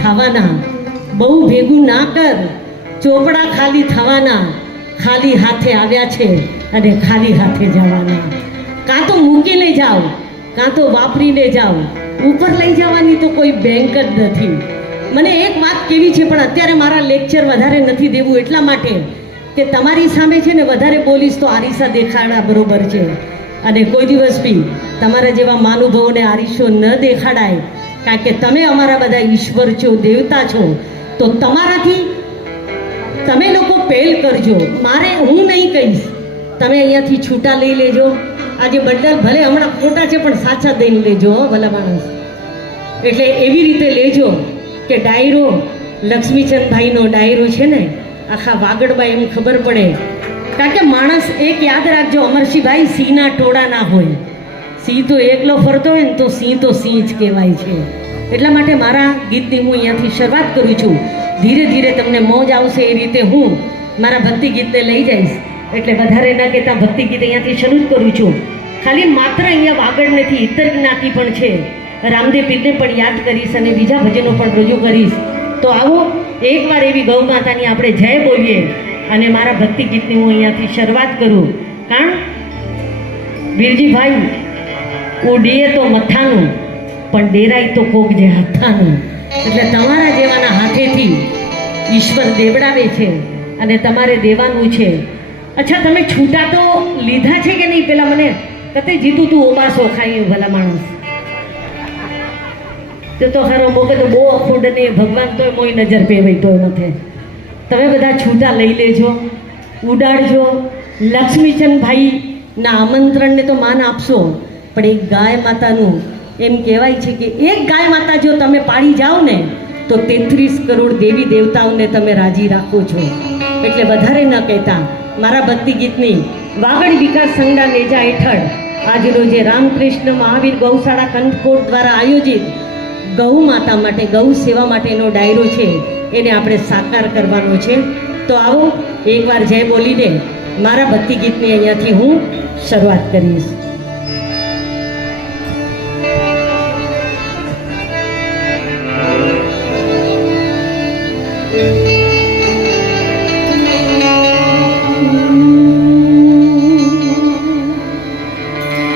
થવાના, બહુ ભેગું ના કર, ચોપડા ખાલી થવાના, ખાલી હાથે આવ્યા છે અને ખાલી હાથે જવાના. કાં તો મૂકીને જાઓ, કાં તો વાપરીને જાઓ, ઉપર લઈ જવાની તો કોઈ બેંક જ નથી. મને એક વાત કેવી છે, પણ અત્યારે મારા લેક્ચર વધારે નથી દેવું એટલા માટે કે તમારી સામે છે ને વધારે બોલીશ તો આરીસા દેખાડા બરોબર છે, અને કોઈ દિવસ બી તમારા જેવા મહાનુભાવોને આરીસો ન દેખાડાય, કારણ કે તમે અમારા બધા ઈશ્વર છો, દેવતા છો. તો તમારાથી તમે લોકો પહેલ કરજો. મારે હું નહીં કહીશ, તમે અહીંયાથી છૂટા લઈ લેજો. આજે બંડલ ભલે હમણાં ખોટા છે પણ સાચા દઈને લેજો ભલા માણસ. એટલે એવી રીતે લેજો કે ડાયરો લક્ષ્મીચંદભાઈનો ડાયરો છે ને આખા વાગડમાં એમ ખબર પડે. કારણ કે માણસ એક યાદ રાખજો અમરસિંહભાઈ, સિંહના ટોળા ના હોય. સિંહ તો એકલો ફરતો હોય ને તો સિંહ જ કહેવાય છે. એટલા માટે મારા ગીતની હું અહીંયાથી શરૂઆત કરું છું. ધીરે ધીરે તમને મોજ આવશે એ રીતે હું મારા ભક્તિ ગીતને લઈ જઈશ. એટલે વધારે ના કહેતા ભક્તિ ગીત અહીંયાથી શરૂ જ કરું છું. ખાલી માત્ર અહીંયા વાગડ નથી, ઇતર જ્ઞાતિ પણ છે. રામદેવ પીરને પણ યાદ કરીશ અને બીજા ભજનો પણ રજૂ કરીશ. તો આવો એકવાર એવી ગૌ માતાની આપણે જય બોલીએ અને મારા ભક્તિ ગીતની હું અહીંયાથી શરૂઆત કરું. કારણ વીરજીભાઈ ઉડીએ તો મથાનું પણ ડેરાય તો કોક જે હાથાનું. એટલે તમારા જેવાના હાથેથી ઈશ્વર દેવડાવે છે અને તમારે દેવાનું છે. અચ્છા, તમે છૂટા તો લીધા છે કે નહીં? પેલા મને કતે જીતું તું ઓબાસો ખાઈ ભલા માણસ તો ખરો મોકે તો બહુ અફોર્ડ નહીં, ભગવાન તોય મોય નજર પેવાય તો નથી. તમે બધા છૂટા લઈ લેજો, ઉડાડજો. લક્ષ્મીચંદભાઈના આમંત્રણને તો માન આપશો, પણ એક ગાય માતાનું એમ કહેવાય છે કે એક ગાય માતા જો તમે પાડી જાઓ ને તો 33 કરોડ દેવી દેવતાઓને તમે રાજી રાખો છો. એટલે વધારે ન કહેતા મારા ભક્તિ ગીતની વાગડ વિકાસ સંઘના નેજા હેઠળ આજનો જે રામકૃષ્ણ મહાવીર ગૌશાળા કંઠકોટ દ્વારા આયોજિત ગૌ માતા માટે, ગૌ સેવા માટેનો ડાયરો છે, એને આપણે સાકાર કરવાનો છે. તો આવો એકવાર જય બોલીને મારા ભક્તિ ગીતની અહીંયાથી હું શરૂઆત કરીશ.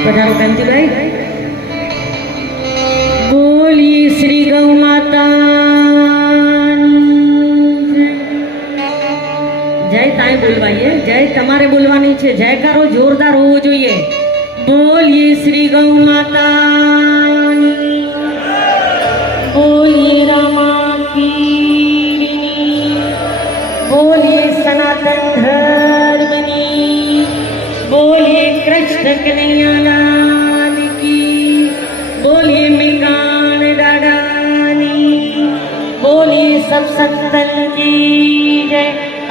પધારો કાંતિભાઈ. બોલી શ્રી ગૌ માતા જય. તાય બોલવાઈએ જય, તમારે બોલવાની છે. જયકારો જોરદાર હોવો જોઈએ. બોલીએ શ્રી ગૌ માતા, બોલીએ રામા કી, બોલીએ સનાતન ધર્મની, બોલીએ કૃષ્ણ કનૈયાલાલ કી, બોલીએ મેકાણ દાદાની, બોલીએ સબ સંતન કી જય.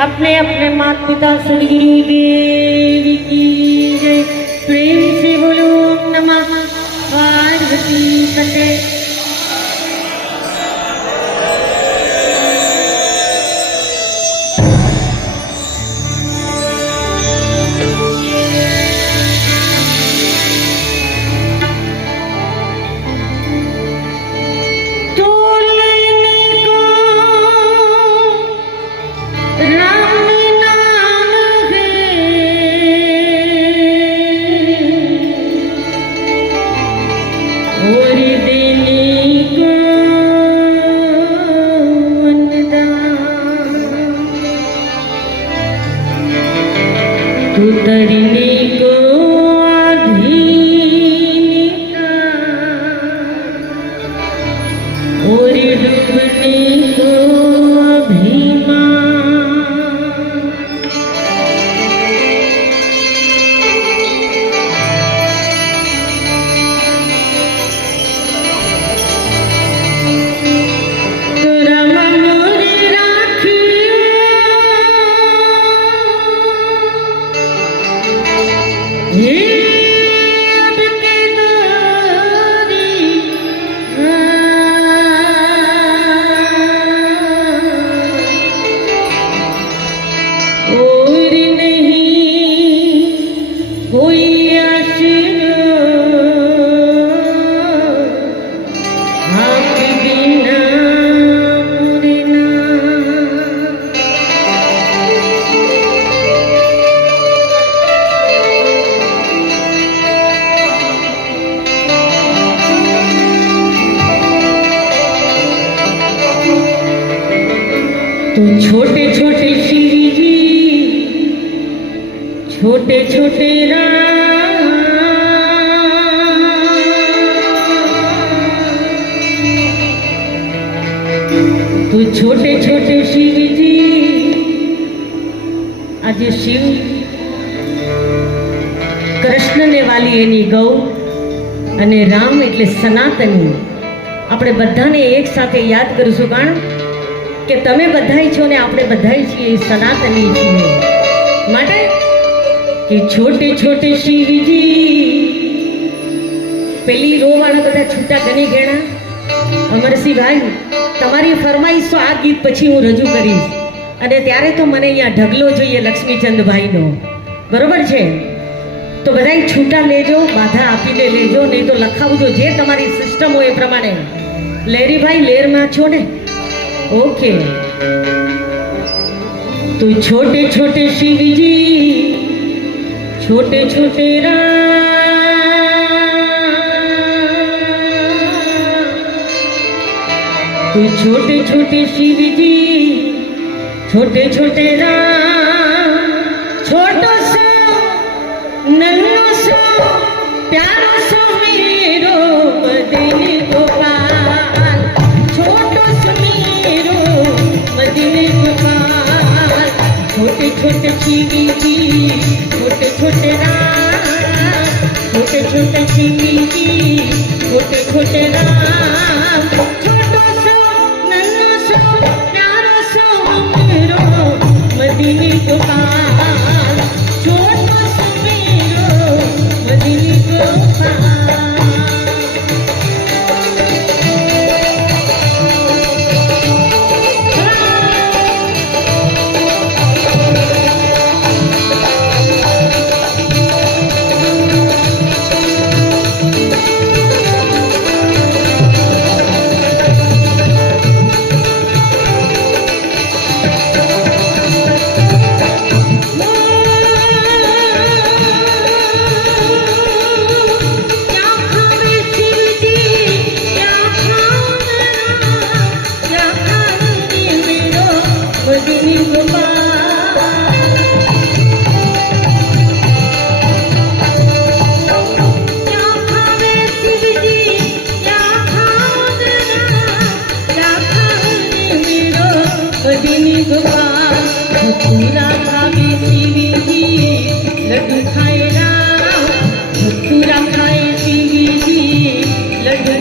अपने अपने माता पिता सदगुरु देव की जय. प्रेम से बोलो नमः पार्वती पते. छोटे छोटे शिव जी छोटे छोटे राम, तो छोटे छोटे शिव जी आज शिव कृष्ण ने वाली एनी गौ અને રામ એટલે સનાતની આપણે બધાને એક સાથે યાદ કરીશું કારણ કે તમે બધાય છો ને આપણે બધાય છીએ સનાતની છીએ માટે કે છોટે છોટે શિવજી પેલી રોવાળા બધા છૂટા ગણી ગેણા અમરસિંહ ભાઈ તમારી ફરમાઈશ તો આ ગીત પછી હું રજૂ કરીશ અને ત્યારે તો મને અહીંયા ઢગલો જોઈએ લક્ષ્મીચંદભાઈનો બરોબર છે तो बधाई छूटा लेजो बाधा आपीने लेजो नहीं तो लखावजो जे तमारी सिस्टम हो ए प्रमाणे लेरी भाई लेर में छो ने ओके तो छोटे छोटे शिव जी छोटे छोटे राम, तो छोटे छोटे शिव जी छोटे छोटे राम, छोटो सा नन्नो सो प्यारो सो मेरो मदनी गोपाल, छोटो सो मेरो मदनी गोपाल, छोटे छोटे शिवी जी छोटे छोटे राम, छोटे छोटे शिवी जी छोटे छोटे राम, छोटो सो नन्नो सो प्यारो सो मेरो मदनी गोपाल, छोटो सो मदनी गोपाल। भटूरा खावे शिवी जी लड्डू खाए राम, भटूरा खाए शिवी जी लड्डू